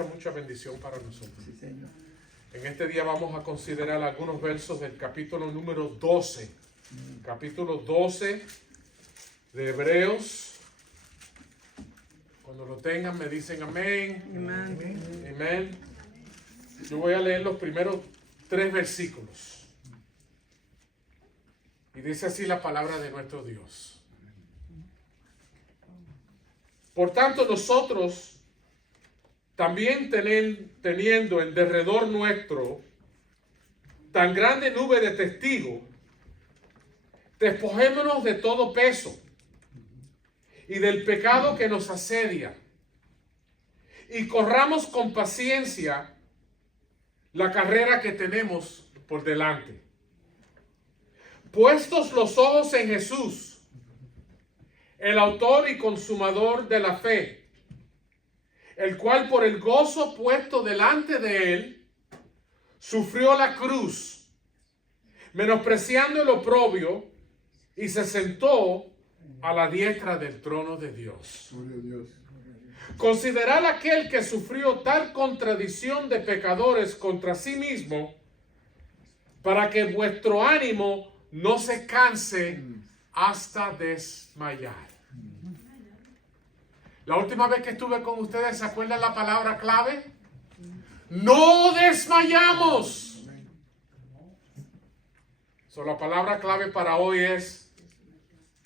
mucha bendición para nosotros. Sí, Señor. En este día vamos a considerar algunos versos del capítulo número 12. Capítulo 12 de Hebreos. Cuando lo tengan me dicen amén. Amén. Amén. Yo voy a leer los primeros 3 versículos. Y dice así la palabra de nuestro Dios. Por tanto, nosotros, también teniendo en derredor nuestro tan grande nube de testigos, despojémonos de todo peso y del pecado que nos asedia, y corramos con paciencia la carrera que tenemos por delante. Puestos los ojos en Jesús, el autor y consumador de la fe, el cual por el gozo puesto delante de él, sufrió la cruz, menospreciando el oprobio, y se sentó a la diestra del trono de Dios. Considerad aquel que sufrió tal contradicción de pecadores contra sí mismo, para que vuestro ánimo no se canse hasta desmayar. La última vez que estuve con ustedes, ¿se acuerdan la palabra clave? No desmayamos. So, la palabra clave para hoy es: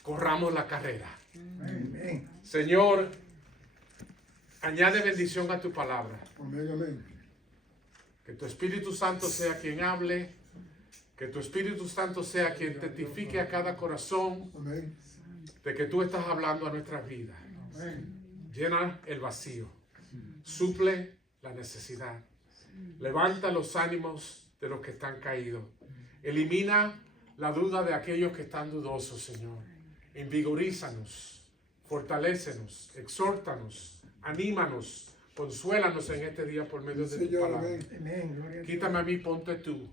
corramos la carrera. Amén. Señor, añade bendición a tu palabra. Que tu Espíritu Santo sea quien hable. Que tu Espíritu Santo sea quien testifique a cada corazón de que tú estás hablando a nuestras vidas. Llena el vacío. Suple la necesidad. Levanta los ánimos de los que están caídos. Elimina la duda de aquellos que están dudosos, Señor. Invigorízanos, fortalécenos, exhórtanos, anímanos, consuélanos en este día por medio de tu palabra. Quítame a mí, ponte tú,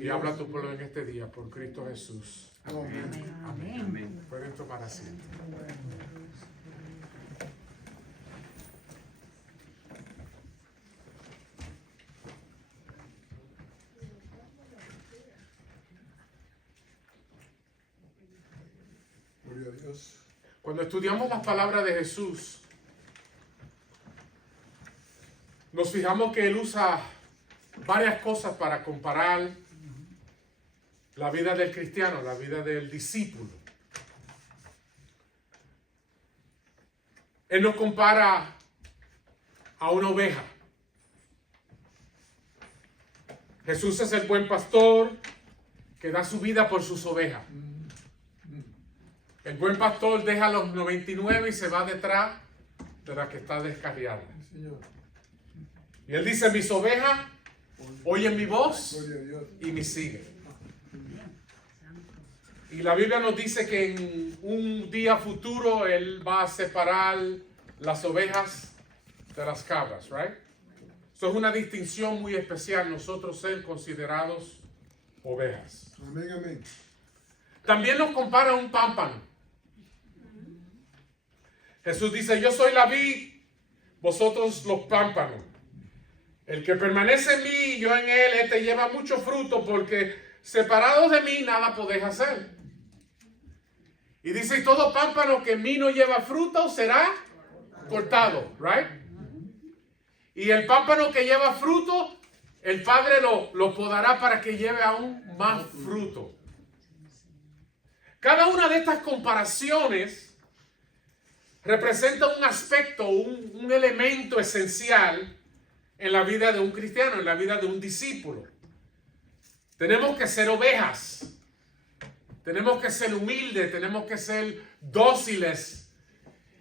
y habla tu pueblo en este día por Cristo Jesús. Amén. Amén. Pueden tomar asiento. Cuando estudiamos las palabras de Jesús, nos fijamos que Él usa varias cosas para comparar la vida del cristiano, la vida del discípulo. Él nos compara a una oveja. Jesús es el buen pastor que da su vida por sus ovejas. El buen pastor deja los 99 y se va detrás de la que está descarriada. Y él dice: mis ovejas oyen mi voz y me siguen. Y la Biblia nos dice que en un día futuro él va a separar las ovejas de las cabras, right? Eso es una distinción muy especial, nosotros ser considerados ovejas. Amén. También nos compara a un pámpano. Jesús dice: yo soy la vid, vosotros los pámpanos. El que permanece en mí y yo en él, este lleva mucho fruto, porque separados de mí nada podéis hacer. Y dice: y todo pámpano que en mí no lleva fruto será cortado, right? Y el pámpano que lleva fruto, el Padre lo podará para que lleve aún más fruto. Cada una de estas comparaciones representa un aspecto, un elemento esencial en la vida de un cristiano, en la vida de un discípulo. Tenemos que ser ovejas, tenemos que ser humildes, tenemos que ser dóciles,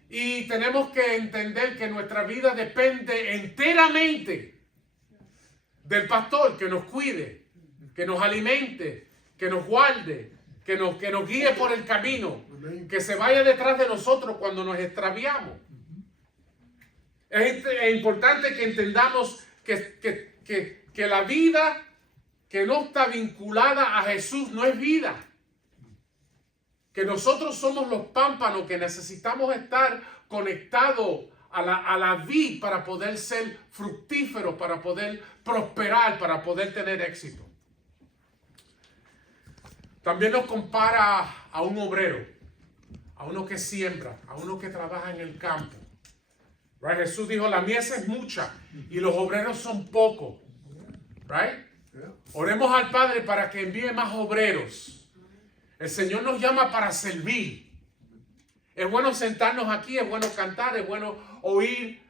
y tenemos que entender que nuestra vida depende enteramente del pastor que nos cuide, que nos alimente, que nos guarde, que nos guíe por el camino, que se vaya detrás de nosotros cuando nos extraviamos. Es importante que entendamos que la vida que no está vinculada a Jesús no es vida. Que nosotros somos los pámpanos que necesitamos estar conectados a la vid para poder ser fructífero, para poder prosperar, para poder tener éxito. También nos compara a un obrero, a uno que siembra, a uno que trabaja en el campo. Right? Jesús dijo, la mies es mucha y los obreros son pocos. Right? Oremos al Padre para que envíe más obreros. El Señor nos llama para servir. Es bueno sentarnos aquí, es bueno cantar, es bueno oír,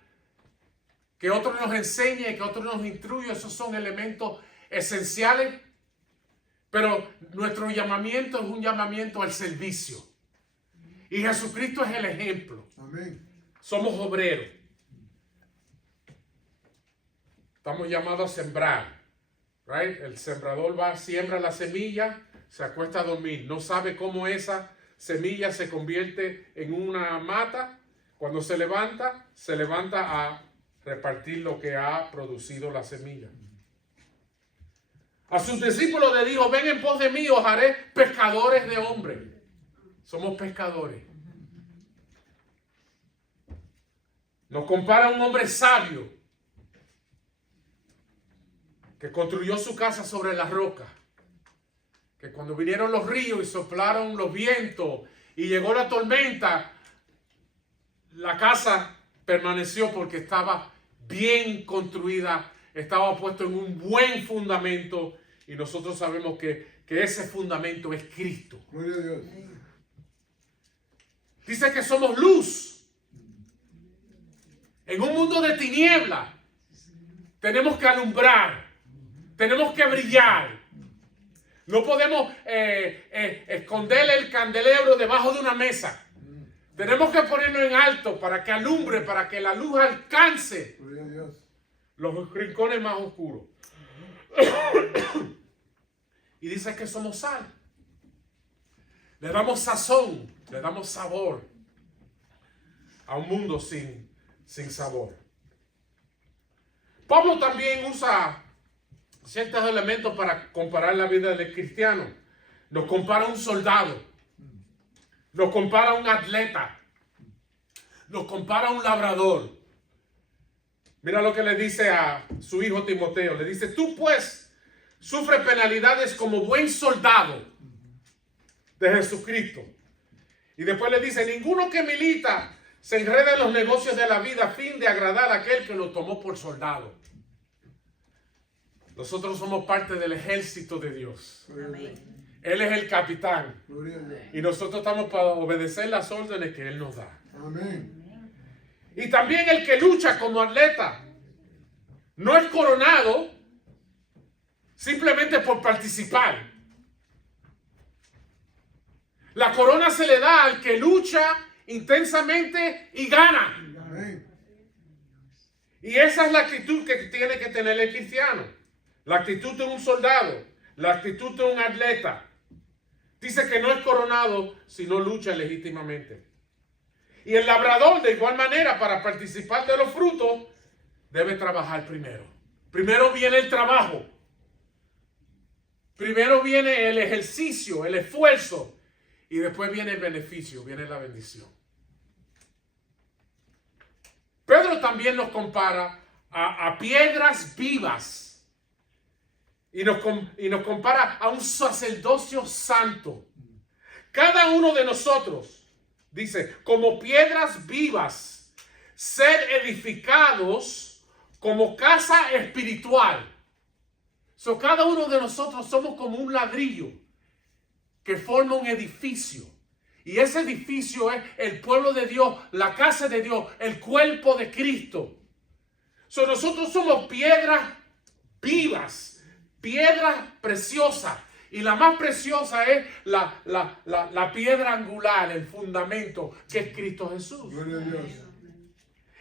que otro nos enseñe, que otro nos instruya. Esos son elementos esenciales. Pero nuestro llamamiento es un llamamiento al servicio. Y Jesucristo es el ejemplo. Amén. Somos obreros. Estamos llamados a sembrar. Right? El sembrador va, siembra la semilla, se acuesta a dormir. No sabe cómo esa semilla se convierte en una mata. Cuando se levanta a repartir lo que ha producido la semilla. A sus discípulos le dijo, ven en pos de mí, os haré pescadores de hombres. Somos pescadores. Nos compara a un hombre sabio que construyó su casa sobre la roca. Que cuando vinieron los ríos y soplaron los vientos y llegó la tormenta, la casa permaneció porque estaba bien construida, estaba puesto en un buen fundamento y nosotros sabemos que ese fundamento es Cristo. Gloria a Dios. Dice que somos luz. En un mundo de tiniebla tenemos que alumbrar, tenemos que brillar. No podemos esconder el candelabro debajo de una mesa. Tenemos que ponerlo en alto para que alumbre, para que la luz alcance Gloria a Dios. los rincones más oscuros. Y dice que somos sal. Le damos sazón, le damos sabor a un mundo sin sabor. Pablo también usa ciertos elementos para comparar la vida del cristiano. Nos compara a un soldado. Nos compara a un atleta. Nos compara a un labrador. Mira lo que le dice a su hijo Timoteo. Le dice, tú pues sufres penalidades como buen soldado de Jesucristo. Y después le dice, ninguno que milita se enreda en los negocios de la vida a fin de agradar a aquel que lo tomó por soldado. Nosotros somos parte del ejército de Dios. Amén. Él es el capitán. Gloria a Dios. Y nosotros estamos para obedecer las órdenes que Él nos da. Amén. Y también el que lucha como atleta no es coronado simplemente por participar. La corona se le da al que lucha intensamente y gana. Amén. Y esa es la actitud que tiene que tener el cristiano. La actitud de un soldado, la actitud de un atleta. Dice que no es coronado si no lucha legítimamente. Y el labrador, de igual manera, para participar de los frutos, debe trabajar primero. Primero viene el trabajo. Primero viene el ejercicio, el esfuerzo. Y después viene el beneficio, viene la bendición. Pedro también nos compara a piedras vivas. Y nos compara a un sacerdocio santo. Cada uno de nosotros, dice, como piedras vivas, ser edificados como casa espiritual. Cada uno de nosotros somos como un ladrillo que forma un edificio. Y ese edificio es el pueblo de Dios, la casa de Dios, el cuerpo de Cristo. Nosotros somos piedras vivas, piedras preciosas. Y la más preciosa es la piedra angular, el fundamento, que es Cristo Jesús. Gloria a Dios.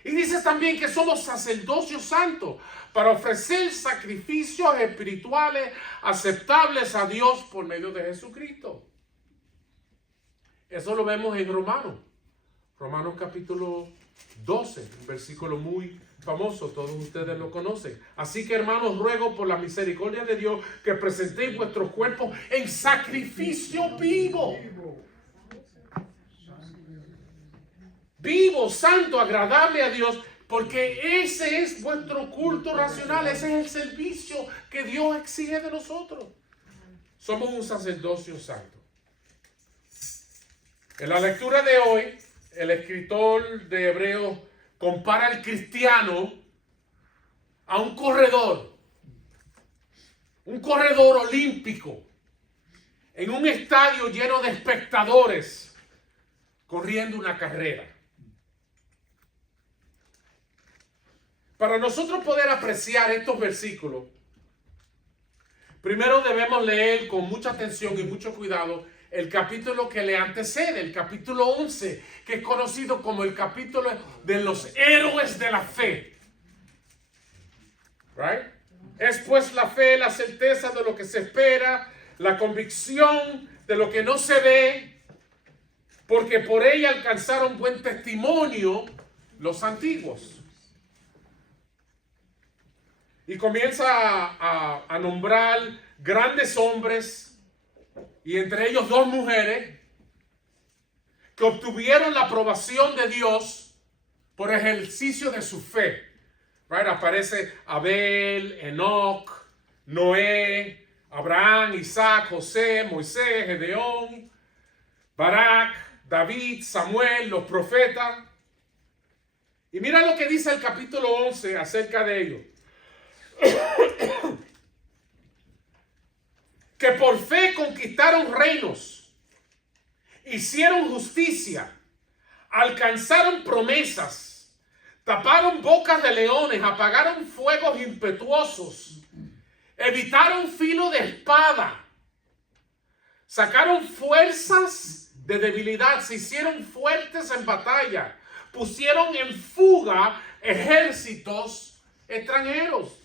Y dice también que somos sacerdocios santos para ofrecer sacrificios espirituales aceptables a Dios por medio de Jesucristo. Eso lo vemos en Romanos capítulo 12, un versículo muy famoso, todos ustedes lo conocen. Así que, hermanos, ruego por la misericordia de Dios que presentéis vuestros cuerpos en sacrificio vivo. vivo, santo, agradable a Dios, porque ese es vuestro culto racional, ese es el servicio que Dios exige de nosotros. Somos un sacerdocio santo. En la lectura de hoy, el escritor de Hebreos compara al cristiano a un corredor olímpico, en un estadio lleno de espectadores, corriendo una carrera. Para nosotros poder apreciar estos versículos, primero debemos leer con mucha atención y mucho cuidado el capítulo que le antecede, el capítulo 11, que es conocido como el capítulo de los héroes de la fe. Right? Es pues la fe, la certeza de lo que se espera, la convicción de lo que no se ve, porque por ella alcanzaron buen testimonio los antiguos. Y comienza a nombrar grandes hombres, y entre ellos 2 mujeres, que obtuvieron la aprobación de Dios por ejercicio de su fe. Right? Aparece Abel, Enoc, Noé, Abraham, Isaac, José, Moisés, Gedeón, Barak, David, Samuel, los profetas. Y mira lo que dice el capítulo 11 acerca de ellos. Que por fe conquistaron reinos, hicieron justicia, alcanzaron promesas, taparon bocas de leones, apagaron fuegos impetuosos, evitaron filo de espada, sacaron fuerzas de debilidad, se hicieron fuertes en batalla, pusieron en fuga ejércitos extranjeros.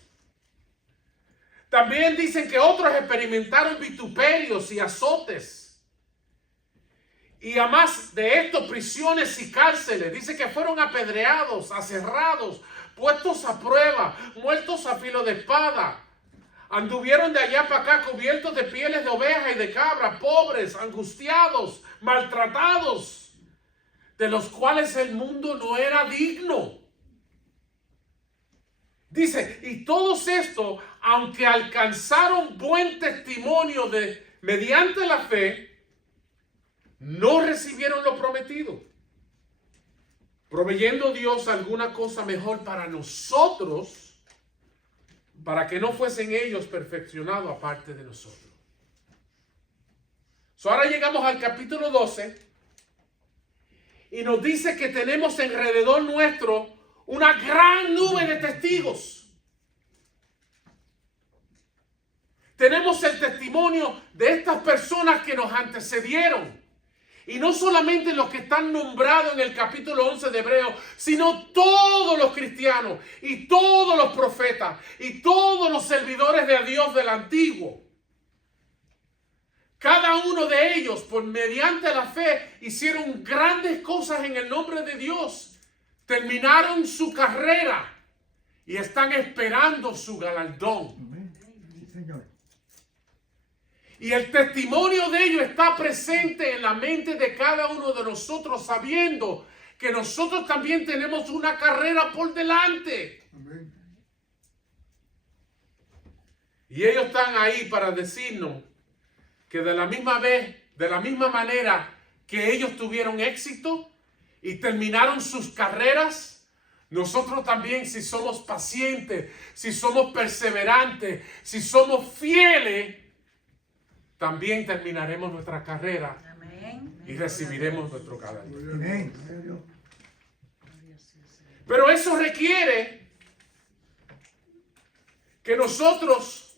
También dicen que otros experimentaron vituperios y azotes. Y además de esto, prisiones y cárceles. Dice que fueron apedreados, aserrados, puestos a prueba, muertos a filo de espada. Anduvieron de allá para acá cubiertos de pieles de oveja y de cabra, pobres, angustiados, maltratados, de los cuales el mundo no era digno. Dice, y todos estos, aunque alcanzaron buen testimonio mediante la fe, no recibieron lo prometido, proveyendo Dios alguna cosa mejor para nosotros, para que no fuesen ellos perfeccionados aparte de nosotros. Ahora llegamos al capítulo 12 y nos dice que tenemos alrededor nuestro una gran nube de testigos. Tenemos el testimonio de estas personas que nos antecedieron. Y no solamente los que están nombrados en el capítulo 11 de Hebreos, sino todos los cristianos y todos los profetas y todos los servidores de Dios del Antiguo. Cada uno de ellos, por mediante la fe, hicieron grandes cosas en el nombre de Dios. Terminaron su carrera y están esperando su galardón. Sí, Señor. Y el testimonio de ellos está presente en la mente de cada uno de nosotros, sabiendo que nosotros también tenemos una carrera por delante. Amén. Y ellos están ahí para decirnos que de la misma manera que ellos tuvieron éxito y terminaron sus carreras, nosotros también, si somos pacientes, si somos perseverantes, si somos fieles, también terminaremos nuestra carrera. Amén. Y recibiremos nuestro galardón. Amén. Pero eso requiere que nosotros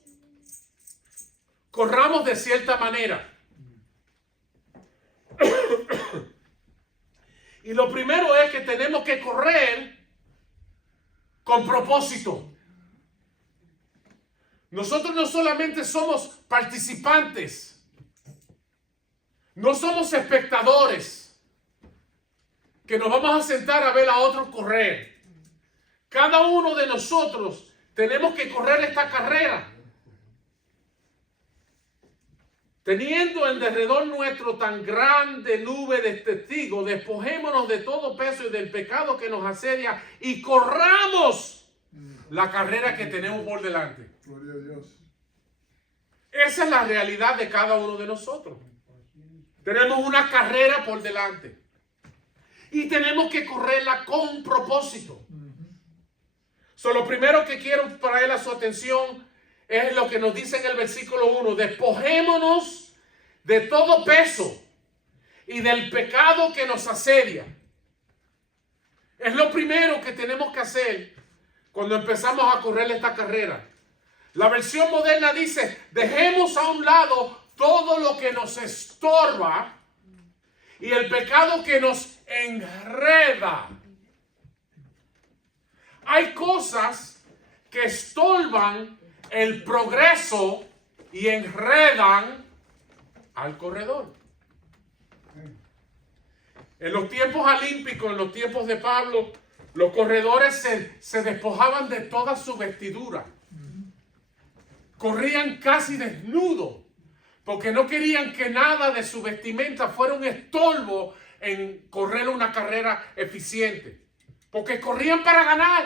corramos de cierta manera. Y lo primero es que tenemos que correr con propósito. Nosotros no solamente somos participantes, no somos espectadores, que nos vamos a sentar a ver a otros correr. Cada uno de nosotros tenemos que correr esta carrera. Teniendo en derredor nuestro tan grande nube de testigos, despojémonos de todo peso y del pecado que nos asedia y corramos la carrera que tenemos por delante. Gloria a Dios. Esa es la realidad de cada uno de nosotros. Tenemos una carrera por delante y tenemos que correrla con propósito. Lo primero que quiero traer a su atención es lo que nos dice en el versículo 1. Despojémonos de todo peso y del pecado que nos asedia. Es lo primero que tenemos que hacer cuando empezamos a correr esta carrera. La versión moderna dice, dejemos a un lado todo lo que nos estorba y el pecado que nos enreda. Hay cosas que estorban el progreso y enredan al corredor. En los tiempos olímpicos, en los tiempos de Pablo, los corredores se despojaban de toda su vestidura. Corrían casi desnudos, porque no querían que nada de su vestimenta fuera un estorbo en correr una carrera eficiente. Porque corrían para ganar.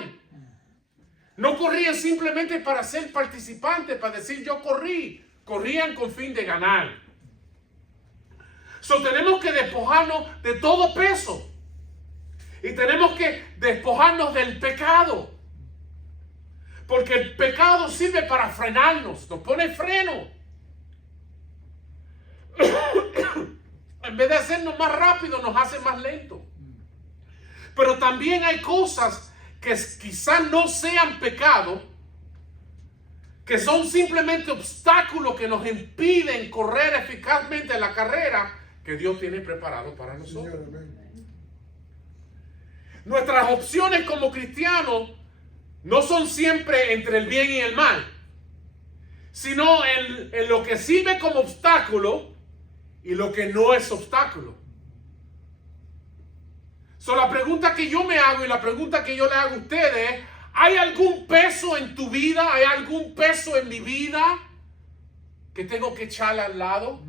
No corrían simplemente para ser participantes, para decir yo corrí. Corrían con fin de ganar. Tenemos que despojarnos de todo peso. Y tenemos que despojarnos del pecado. Porque el pecado sirve para frenarnos. Nos pone freno. En vez de hacernos más rápido, nos hace más lento. Pero también hay cosas que quizás no sean pecado, que son simplemente obstáculos que nos impiden correr eficazmente la carrera que Dios tiene preparado para nosotros. Nuestras opciones como cristianos no son siempre entre el bien y el mal, sino en lo que sirve como obstáculo y lo que no es obstáculo. La pregunta que yo me hago y la pregunta que yo le hago a ustedes es, ¿hay algún peso en tu vida? ¿Hay algún peso en mi vida que tengo que echarle al lado?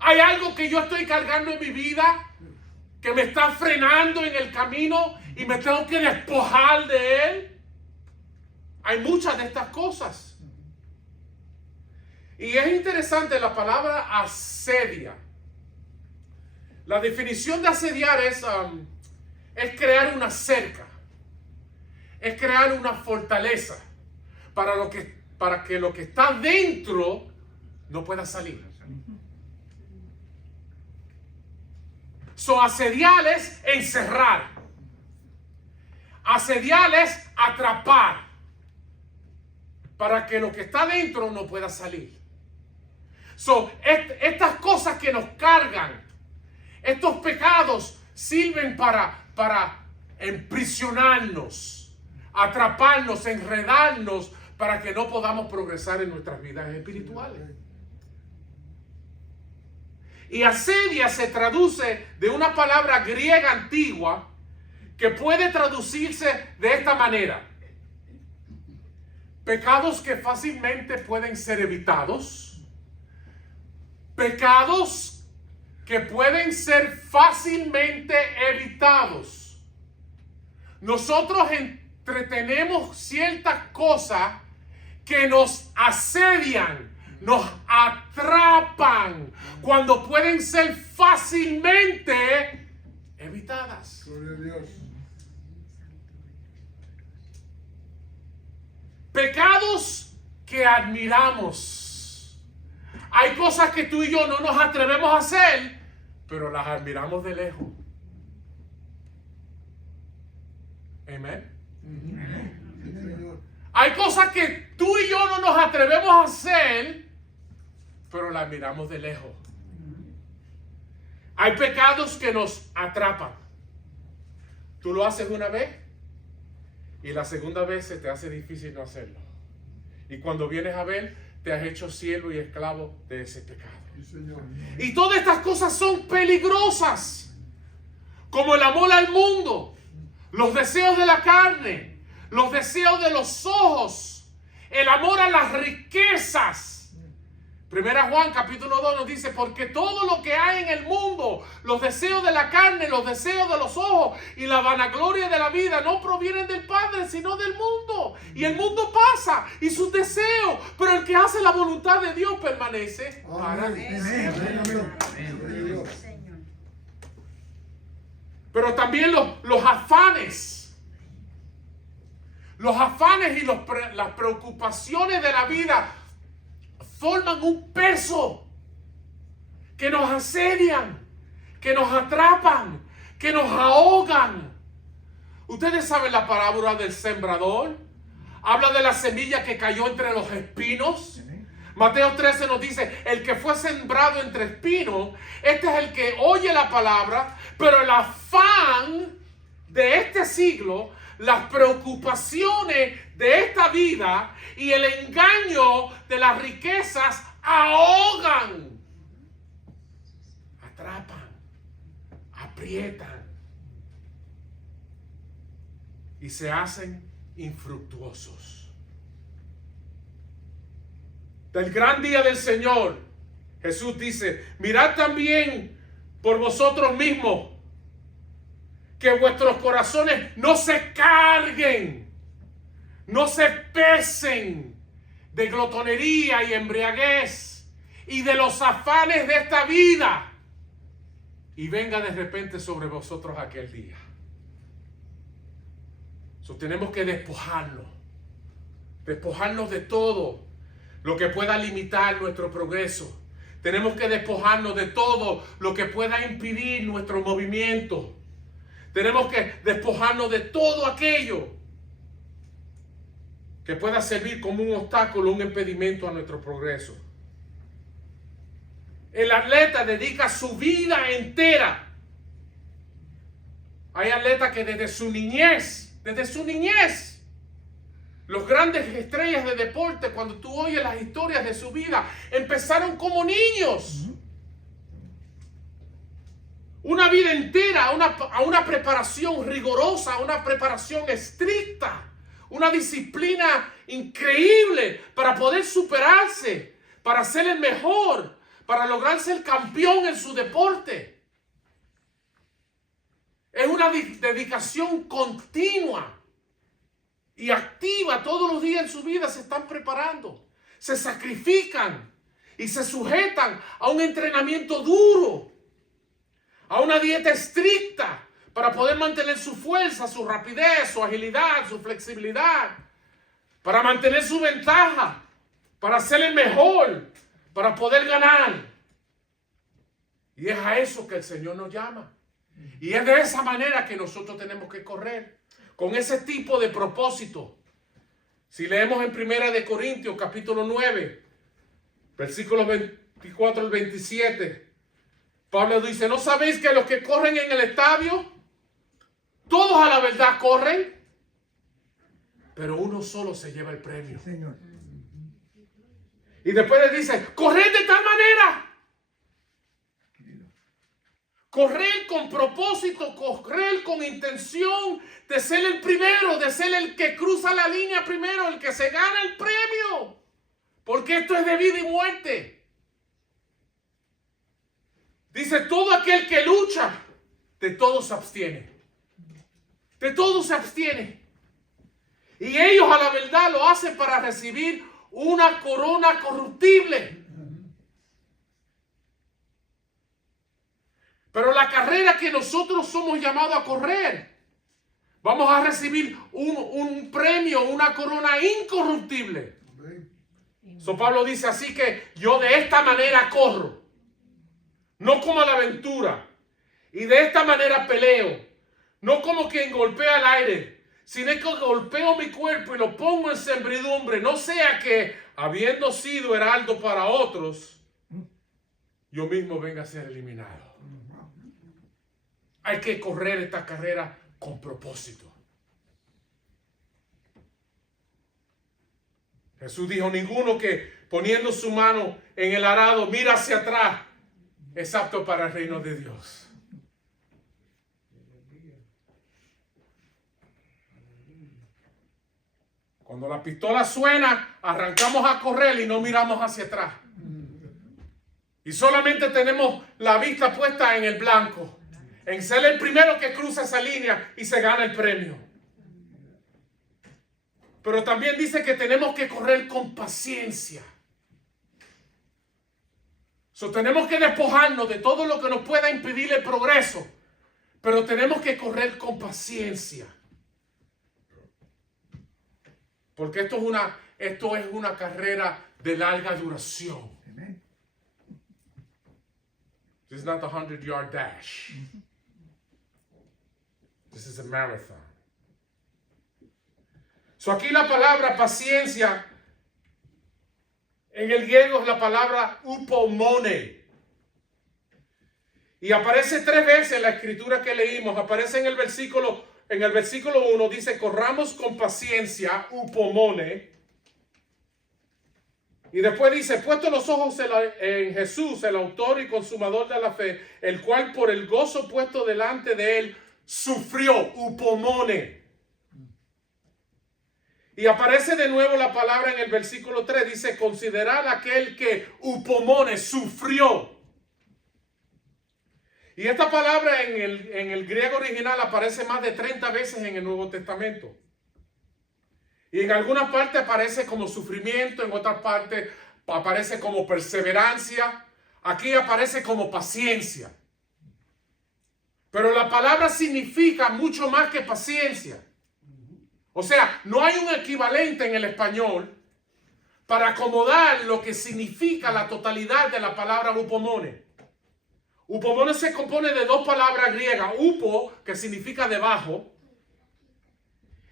¿Hay algo que yo estoy cargando en mi vida que me está frenando en el camino y me tengo que despojar de él? Hay muchas de estas cosas. Y es interesante la palabra asedia. La definición de asediar es crear una cerca, es crear una fortaleza para que lo que está dentro no pueda salir. Asediar es encerrar, asediar es atrapar, para que lo que está dentro no pueda salir. Estas cosas que nos cargan, estos pecados sirven para emprisionarnos, atraparnos, enredarnos, para que no podamos progresar en nuestras vidas espirituales. Y asedia se traduce de una palabra griega antigua que puede traducirse de esta manera: pecados que fácilmente pueden ser evitados, pecados que pueden ser fácilmente evitados. Nosotros entretenemos ciertas cosas que nos asedian, nos atrapan, cuando pueden ser fácilmente evitadas. Gloria a Dios. Pecados que admiramos. Hay cosas que tú y yo no nos atrevemos a hacer, pero las admiramos de lejos. Amén. Hay cosas que tú y yo no nos atrevemos a hacer, pero las admiramos de lejos. Hay pecados que nos atrapan. Tú lo haces una vez y la segunda vez se te hace difícil no hacerlo. Y cuando vienes a ver, te has hecho siervo y esclavo de ese pecado. Sí, Señor. Y todas estas cosas son peligrosas, como el amor al mundo, los deseos de la carne, los deseos de los ojos, el amor a las riquezas, Primera Juan capítulo 2 nos dice, porque todo lo que hay en el mundo, los deseos de la carne, los deseos de los ojos y la vanagloria de la vida no provienen del Padre, sino del mundo. Y el mundo pasa y sus deseos, pero el que hace la voluntad de Dios permanece para siempre. Pero también los afanes y las preocupaciones de la vida forman un peso que nos asedian, que nos atrapan, que nos ahogan. Ustedes saben la parábola del sembrador. Habla de la semilla que cayó entre los espinos. Mateo 13 nos dice, el que fue sembrado entre espinos, este es el que oye la palabra, pero el afán de este siglo, las preocupaciones de esta vida y el engaño de las riquezas ahogan, atrapan, aprietan y se hacen infructuosos. Del gran día del Señor, Jesús dice, mirad también por vosotros mismos, que vuestros corazones no se carguen, no se pesen de glotonería y embriaguez y de los afanes de esta vida, y venga de repente sobre vosotros aquel día. Tenemos que despojarnos de todo lo que pueda limitar nuestro progreso. Tenemos que despojarnos de todo lo que pueda impedir nuestro movimiento. Tenemos que despojarnos de todo aquello que pueda servir como un obstáculo, un impedimento a nuestro progreso. El atleta dedica su vida entera. Hay atletas que desde su niñez, los grandes estrellas de deporte, cuando tú oyes las historias de su vida, empezaron como niños. Una vida entera, a una preparación rigurosa, a una preparación estricta, una disciplina increíble para poder superarse, para ser el mejor, para lograr ser campeón en su deporte. Es una dedicación continua y activa. Todos los días en su vida se están preparando, se sacrifican y se sujetan a un entrenamiento duro, a una dieta estricta para poder mantener su fuerza, su rapidez, su agilidad, su flexibilidad, para mantener su ventaja, para ser el mejor, para poder ganar. Y es a eso que el Señor nos llama. Y es de esa manera que nosotros tenemos que correr, con ese tipo de propósito. Si leemos en 1 de Corintios capítulo 9, versículos 24 al 27, Pablo dice, ¿no sabéis que los que corren en el estadio, todos a la verdad corren, pero uno solo se lleva el premio? Señor. Y después le dice, corred de tal manera. Correr con propósito, correr con intención de ser el primero, de ser el que cruza la línea primero, el que se gana el premio. Porque esto es de vida y muerte. Dice, todo aquel que lucha, de todo se abstiene. De todo se abstiene. Y ellos a la verdad lo hacen para recibir una corona corruptible. Pero la carrera que nosotros somos llamados a correr, vamos a recibir un premio, una corona incorruptible. So Pablo dice, así que yo de esta manera corro, no como a la aventura, y de esta manera peleo, no como quien golpea el aire, sino que golpeo mi cuerpo y lo pongo en servidumbre, no sea que, habiendo sido heraldo para otros, yo mismo venga a ser eliminado. Hay que correr esta carrera con propósito. Jesús dijo, ninguno que poniendo su mano en el arado mira hacia atrás es apto para el reino de Dios. Cuando la pistola suena, arrancamos a correr y no miramos hacia atrás. Y solamente tenemos la vista puesta en el blanco, en ser el primero que cruza esa línea y se gana el premio. Pero también dice que tenemos que correr con paciencia. Tenemos que despojarnos de todo lo que nos pueda impedir el progreso, pero tenemos que correr con paciencia. Porque esto es una carrera de larga duración. Amen. This is not the 100-yard dash. This is a marathon. Aquí la palabra paciencia en el griego es la palabra upomone. Y aparece 3 veces en la escritura que leímos. Aparece en el versículo 1, dice, corramos con paciencia, upomone. Y después dice, puesto los ojos en Jesús, el autor y consumador de la fe, el cual por el gozo puesto delante de él, sufrió, upomone. Y aparece de nuevo la palabra en el versículo 3, dice, considerad aquel que upomone, sufrió. Y esta palabra en el griego original aparece más de 30 veces en el Nuevo Testamento. Y en algunas partes aparece como sufrimiento, en otras partes aparece como perseverancia. Aquí aparece como paciencia. Pero la palabra significa mucho más que paciencia. O sea, no hay un equivalente en el español para acomodar lo que significa la totalidad de la palabra upomone. Upomone se compone de 2 palabras griegas. Upo, que significa debajo,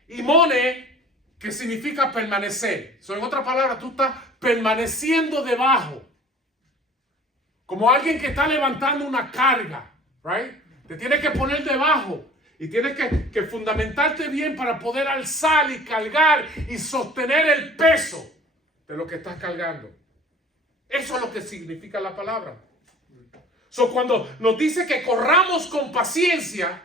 y mone, que significa permanecer. En otras palabras, tú estás permaneciendo debajo. Como alguien que está levantando una carga, right? Te tienes que poner debajo. Y tienes que fundamentarte bien para poder alzar y cargar y sostener el peso de lo que estás cargando. Eso es lo que significa la palabra. Cuando nos dice que corramos con paciencia,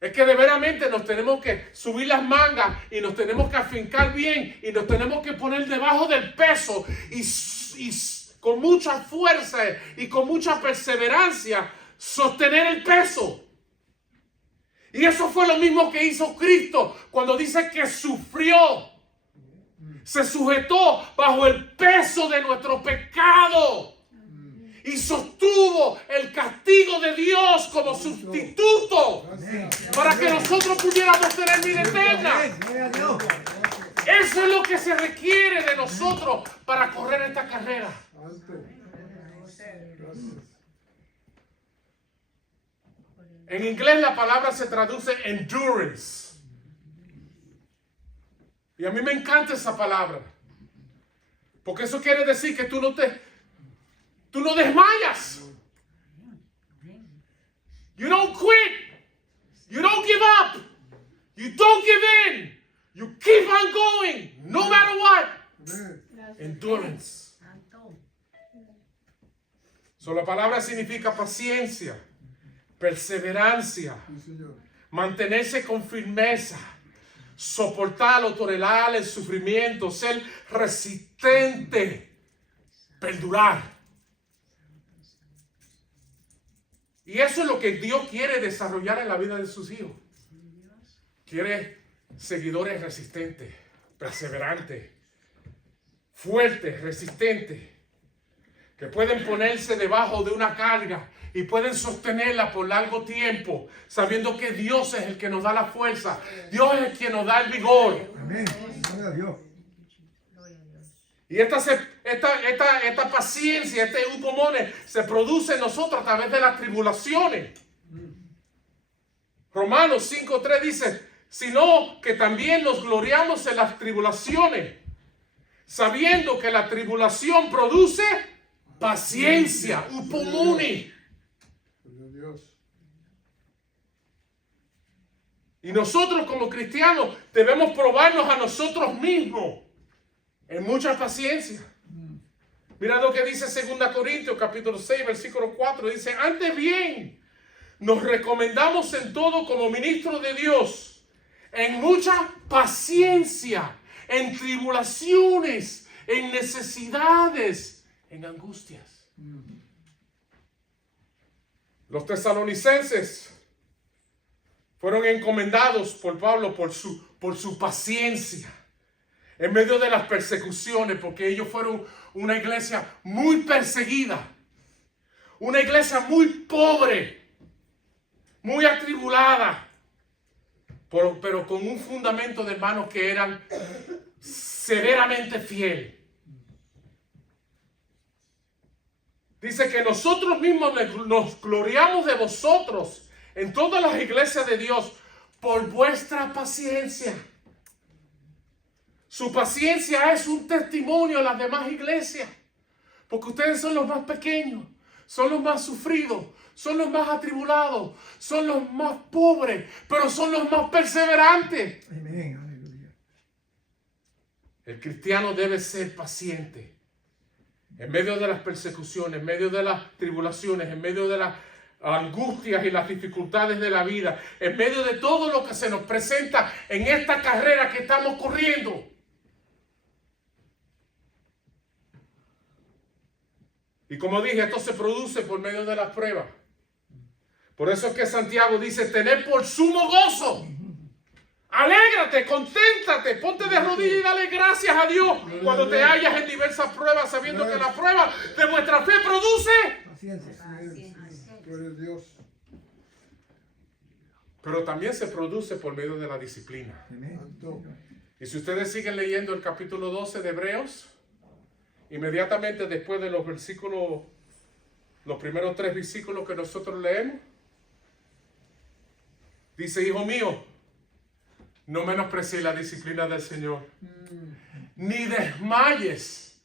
es que de veramente nos tenemos que subir las mangas y nos tenemos que afincar bien y nos tenemos que poner debajo del peso y con mucha fuerza y con mucha perseverancia sostener el peso. Y eso fue lo mismo que hizo Cristo cuando dice que sufrió. Se sujetó bajo el peso de nuestro pecado. Y sostuvo el castigo de Dios como sustituto para que nosotros pudiéramos tener vida eterna. Eso es lo que se requiere de nosotros para correr esta carrera. En inglés la palabra se traduce endurance. Y a mí me encanta esa palabra. Porque eso quiere decir que tú no desmayas. You don't quit. You don't give up. You don't give in. You keep on going no matter what. Endurance. La palabra significa paciencia, perseverancia, mantenerse con firmeza, soportar o tolerar el sufrimiento, ser resistente, perdurar. Y eso es lo que Dios quiere desarrollar en la vida de sus hijos. Quiere seguidores resistentes, perseverantes, fuertes, resistentes, que pueden ponerse debajo de una carga y pueden sostenerla por largo tiempo, sabiendo que Dios es el que nos da la fuerza. Dios es el que nos da el vigor. Amén. Gloria a Dios. Y esta paciencia, este upomone, se produce en nosotros a través de las tribulaciones. Romanos 5:3 dice, sino que también nos gloriamos en las tribulaciones, sabiendo que la tribulación produce paciencia, upomone. Y nosotros como cristianos debemos probarnos a nosotros mismos en mucha paciencia. Mira lo que dice 2 Corintios capítulo 6 versículo 4. Dice, antes bien, nos recomendamos en todo como ministros de Dios, en mucha paciencia, en tribulaciones, en necesidades, en angustias. Los tesalonicenses fueron encomendados por Pablo por su paciencia en medio de las persecuciones, porque ellos fueron una iglesia muy perseguida, una iglesia muy pobre, muy atribulada, pero con un fundamento de hermanos que eran severamente fieles. Dice que nosotros mismos nos gloriamos de vosotros en todas las iglesias de Dios por vuestra paciencia. Su paciencia es un testimonio a las demás iglesias, porque ustedes son los más pequeños, son los más sufridos, son los más atribulados, son los más pobres, pero son los más perseverantes. Amén. Aleluya. El cristiano debe ser paciente en medio de las persecuciones, en medio de las tribulaciones, en medio de las angustias y las dificultades de la vida, en medio de todo lo que se nos presenta en esta carrera que estamos corriendo. Y como dije, esto se produce por medio de las pruebas. Por eso es que Santiago dice, tened por sumo gozo. Alégrate, conténtate, ponte de rodillas y dale gracias a Dios cuando te hallas en diversas pruebas, sabiendo que la prueba de vuestra fe produce Paciencia. Gloria a Dios. pero también se produce por medio de la disciplina. Amén. Y si ustedes siguen leyendo el capítulo 12 de Hebreos, inmediatamente después de los versículos, los primeros 3 versículos que nosotros leemos, dice, hijo mío, no menosprecies la disciplina del Señor, ni desmayes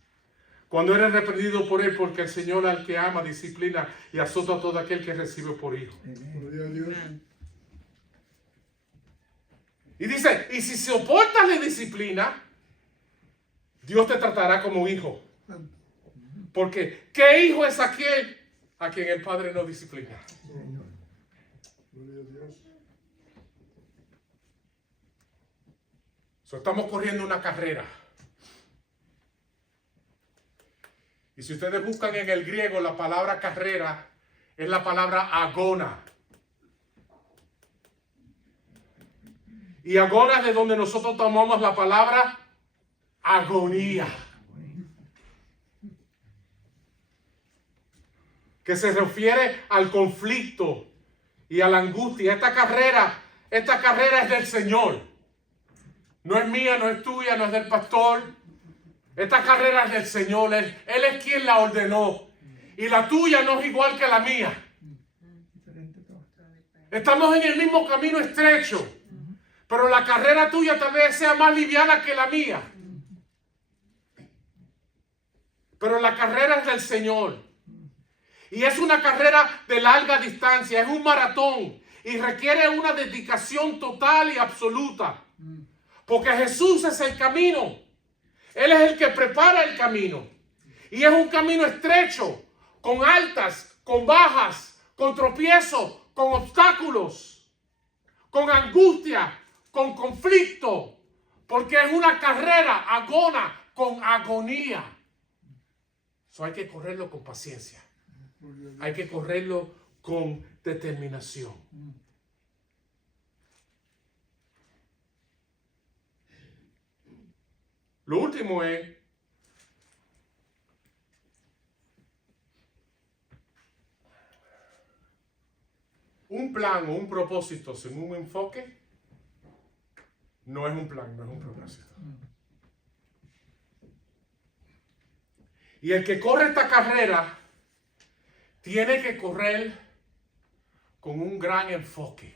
cuando eres reprendido por Él, porque el Señor al que ama disciplina y azota a todo aquel que recibe por hijo. Gloria a Dios. Y dice, y si soportas la disciplina, Dios te tratará como hijo. Porque, ¿qué hijo es aquel a quien el Padre no disciplina? Gloria a Dios. Estamos corriendo una carrera. Y si ustedes buscan en el griego, la palabra carrera es la palabra agona. Y agona es de donde nosotros tomamos la palabra agonía, que se refiere al conflicto y a la angustia. Esta carrera es del Señor. No es mía, no es tuya, no es del pastor. Esta carrera es del Señor. Él es quien la ordenó. Y la tuya no es igual que la mía. Estamos en el mismo camino estrecho. Pero la carrera tuya tal vez sea más liviana que la mía. Pero la carrera es del Señor. Y es una carrera de larga distancia. Es un maratón. Y requiere una dedicación total y absoluta. Porque Jesús es el camino. Él es el que prepara el camino. Y es un camino estrecho, con altas, con bajas, con tropiezos, con obstáculos, con angustia, con conflicto. Porque es una carrera agona, con agonía. Eso hay que correrlo con paciencia. Hay que correrlo con determinación. Lo último es un plan o un propósito sin un enfoque. No es un plan, no es un propósito. Y el que corre esta carrera tiene que correr con un gran enfoque.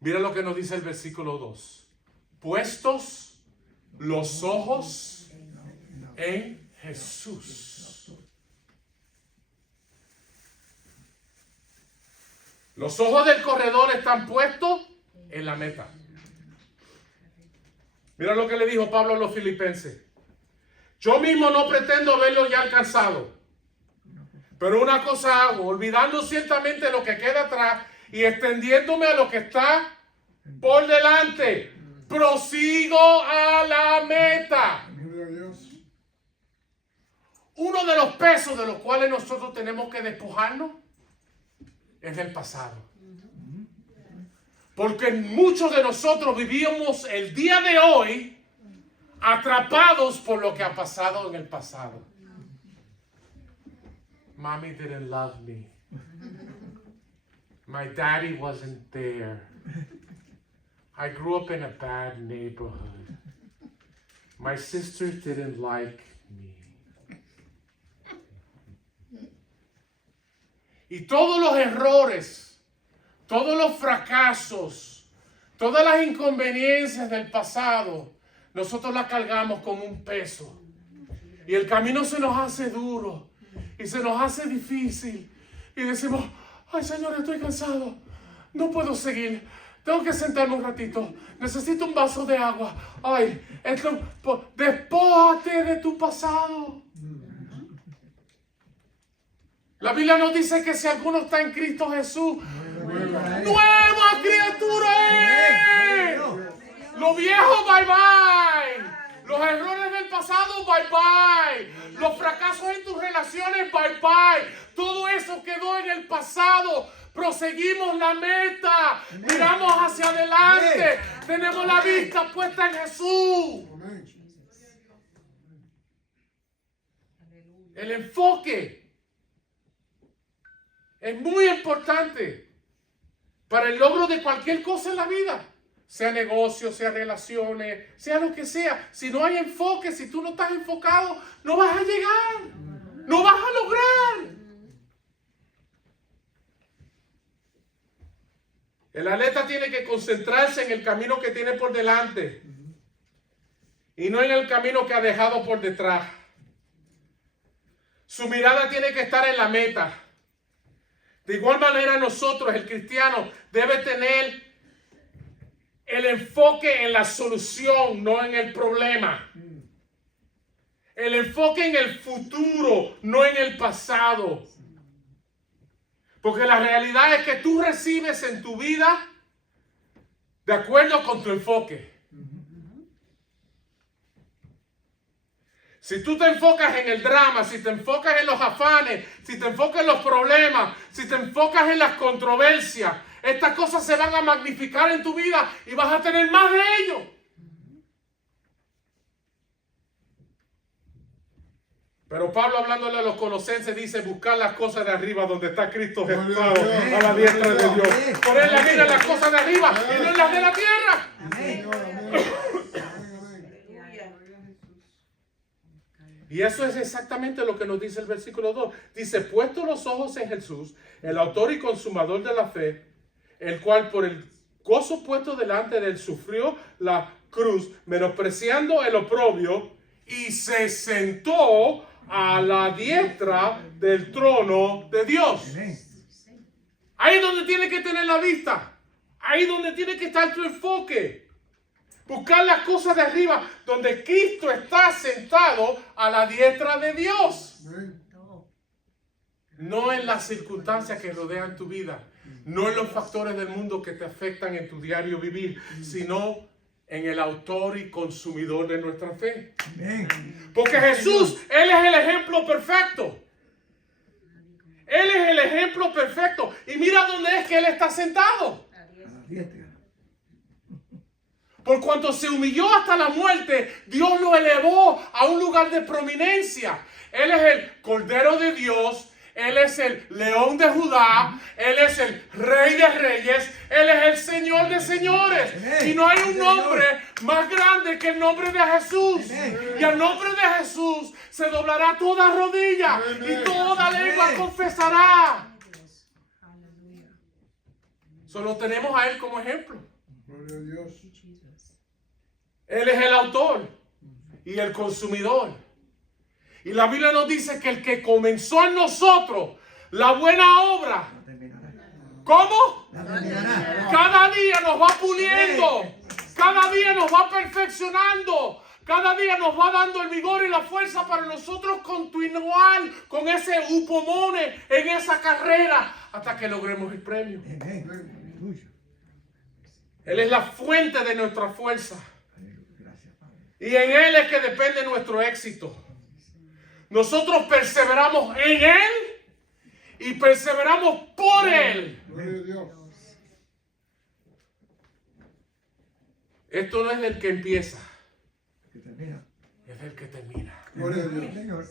Mira lo que nos dice el versículo 2. Puestos los ojos en Jesús. Los ojos del corredor están puestos en la meta. Mira lo que le dijo Pablo a los filipenses. Yo mismo no pretendo haberlo ya alcanzado, pero una cosa hago, olvidando ciertamente lo que queda atrás y extendiéndome a lo que está por delante. Prosigo a la meta. Gloria a Dios. Uno uno de los pesos de los cuales nosotros tenemos que despojarnos es del pasado. Porque muchos de nosotros vivimos el día de hoy atrapados por lo que ha pasado en el pasado. Mommy didn't love me. My daddy wasn't there. I grew up in a bad neighborhood. My sisters didn't like me. Y todos los errores, todos los fracasos, todas las inconveniencias del pasado, nosotros las cargamos como un peso. Y el camino se nos hace duro y se nos hace difícil. Y decimos, ay Señor, estoy cansado, no puedo seguir, tengo que sentarme un ratito, necesito un vaso de agua. Ay, despójate de tu pasado. La Biblia nos dice que si alguno está en Cristo Jesús, nueva criatura es. Lo viejo, bye bye. Los errores del pasado, bye bye. Los fracasos en tus relaciones, bye bye. Todo eso quedó en el pasado. Proseguimos la meta. Miramos hacia adelante. Tenemos la vista puesta en Jesús. El enfoque es muy importante para el logro de cualquier cosa en la vida. Sea negocio, sea relaciones, sea lo que sea. Si no hay enfoque, si tú no estás enfocado, no vas a llegar. No vas a lograr. El atleta tiene que concentrarse en el camino que tiene por delante y no en el camino que ha dejado por detrás. Su mirada tiene que estar en la meta. De igual manera nosotros, el cristiano, debe tener el enfoque en la solución, no en el problema. El enfoque en el futuro, no en el pasado. Porque la realidad es que tú recibes en tu vida de acuerdo con tu enfoque. Si tú te enfocas en el drama, si te enfocas en los afanes, si te enfocas en los problemas, si te enfocas en las controversias, estas cosas se van a magnificar en tu vida y vas a tener más de ello. Pero Pablo, hablándole a los colosenses, dice: buscar las cosas de arriba donde está Cristo sentado a la diestra de Dios. Poner la vida en las cosas de arriba y no en las de la tierra. Y eso es exactamente lo que nos dice el versículo 2. Dice: puesto los ojos en Jesús, el autor y consumador de la fe, el cual por el gozo puesto delante de él sufrió la cruz, menospreciando el oprobio, y se sentó a la diestra del trono de Dios. Ahí es donde tiene que tener la vista. Ahí es donde tiene que estar tu enfoque. Buscar las cosas de arriba, donde Cristo está sentado a la diestra de Dios. No en las circunstancias que rodean tu vida, no en los factores del mundo que te afectan en tu diario vivir, sino en el autor y consumidor de nuestra fe. Porque Jesús, Él es el ejemplo perfecto. Él es el ejemplo perfecto. Y mira dónde es que Él está sentado. Por cuanto se humilló hasta la muerte, Dios lo elevó a un lugar de prominencia. Él es el Cordero de Dios. Él es el León de Judá. Él es el Rey de Reyes. Él es el Señor de Señores. Y no hay un nombre más grande que el nombre de Jesús. Y al nombre de Jesús se doblará toda rodilla y toda lengua confesará. Solo tenemos a Él como ejemplo. Gloria a Dios. Él es el autor y el consumidor. Y la Biblia nos dice que el que comenzó en nosotros la buena obra, ¿cómo? Cada día nos va puliendo, cada día nos va perfeccionando, cada día nos va dando el vigor y la fuerza para nosotros continuar con ese upomone en esa carrera hasta que logremos el premio. Él es la fuente de nuestra fuerza. Y en Él es que depende nuestro éxito. Nosotros perseveramos en Él y perseveramos por Él. Gloria a Dios. Esto no es del que empieza, Que termina. es del que termina. Gloria a Dios. Señor.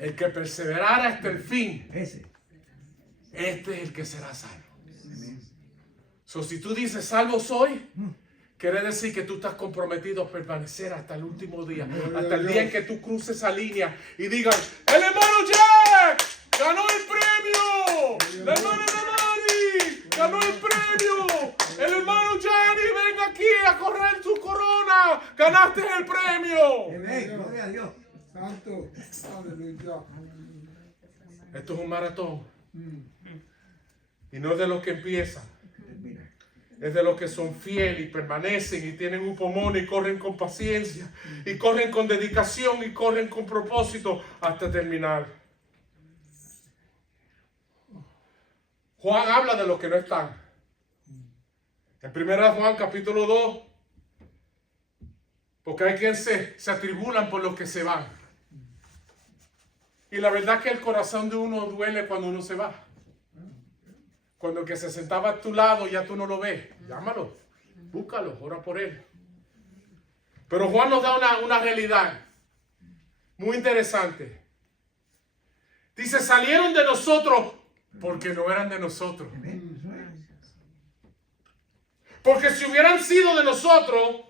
El que perseverara hasta el fin, Ese. este es el que será salvo. Amén. So, si tú dices salvo soy, quiere decir que tú estás comprometido a permanecer hasta el último día, hasta el día en que tú cruces esa línea y digas, el hermano Jack ganó el premio, la hermana Damari ganó el premio, el hermano Johnny ven aquí a correr tu corona, ganaste el premio. Amén. Gloria a Dios. Santo. Aleluya. Esto es un maratón y no es de los que empiezan. Termina. Es de los que son fieles y permanecen y tienen un pulmón y corren con paciencia y corren con dedicación y corren con propósito hasta terminar. Juan habla de los que no están. En 1 Juan capítulo 2, porque hay quienes se atribulan por los que se van. Y la verdad que el corazón de uno duele cuando uno se va. Cuando el que se sentaba a tu lado ya tú no lo ves. Llámalo, búscalo, ora por él. Pero Juan nos da una realidad muy interesante. Dice, salieron de nosotros porque no eran de nosotros. Amén. Eso es. Porque si hubieran sido de nosotros,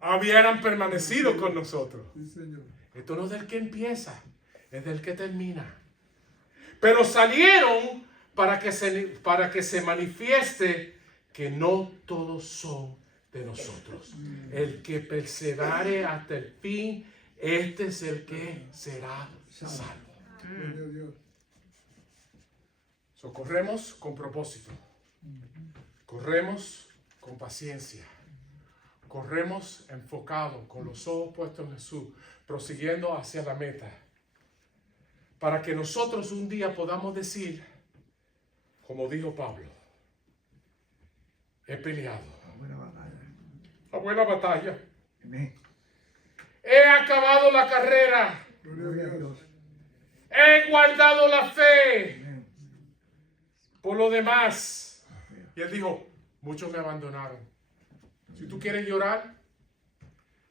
hubieran permanecido con nosotros. Sí, Señor. Esto no es del que empieza, es del que termina. Pero salieron para que se manifieste que no todos son de nosotros. El que persevere hasta el fin, este es el que será salvo. Gloria a Dios. Corremos con propósito. Corremos con paciencia. Corremos enfocados, con los ojos puestos en Jesús, prosiguiendo hacia la meta. Para que nosotros un día podamos decir, como dijo Pablo, he peleado Buena batalla. la buena batalla. Amén. He acabado la carrera. Gloria a Dios. He guardado la fe. Amén. Por lo demás. Y él dijo, muchos me abandonaron. Si tú quieres llorar,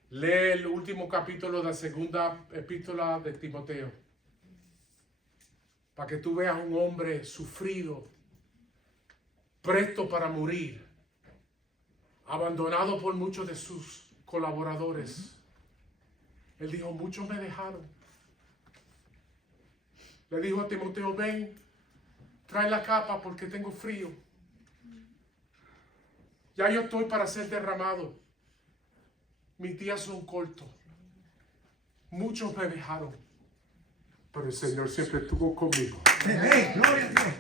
lee el último capítulo de la segunda epístola de Timoteo. Para que tú veas un hombre sufrido, presto para morir, abandonado por muchos de sus colaboradores. Él dijo, muchos me dejaron. Le dijo a Timoteo, ven, trae la capa porque tengo frío. Ya yo estoy para ser derramado. Mis días son cortos. Muchos me dejaron. Pero el Señor siempre estuvo conmigo. Amén. Gloria a Dios.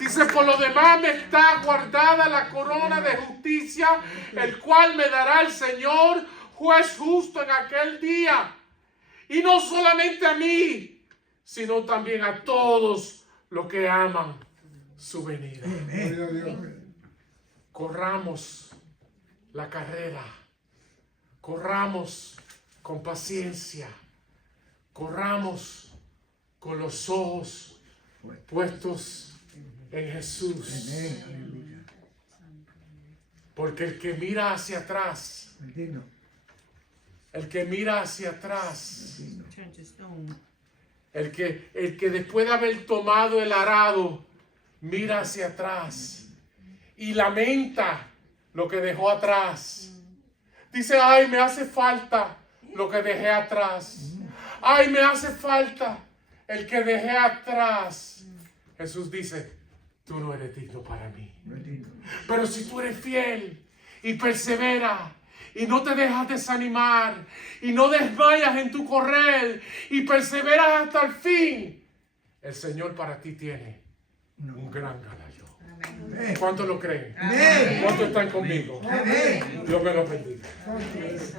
Dice, por lo demás me está guardada la corona de justicia, el cual me dará el Señor, juez justo en aquel día. Y no solamente a mí, sino también a todos los que aman su venida. Gloria a Dios. Corramos la carrera. Corramos con paciencia. Corramos con los ojos puestos en Jesús. Amén. Aleluya. Porque el que mira hacia atrás, Bendito. el que mira hacia atrás, Bendito. Turn to stone. el que después de haber tomado el arado, mira hacia atrás y lamenta lo que dejó atrás. Dice, ay, me hace falta lo que dejé atrás. Ay, me hace falta el que dejé atrás. Jesús dice, tú no eres digno para mí. Bendito. Pero si tú eres fiel y persevera y no te dejas desanimar y no desmayas en tu correr y perseveras hasta el fin, el Señor para ti tiene un gran galardón. Amén. ¿Cuántos lo creen? Amén. ¿Cuántos están conmigo? Amén. Dios me lo bendiga. Gracias.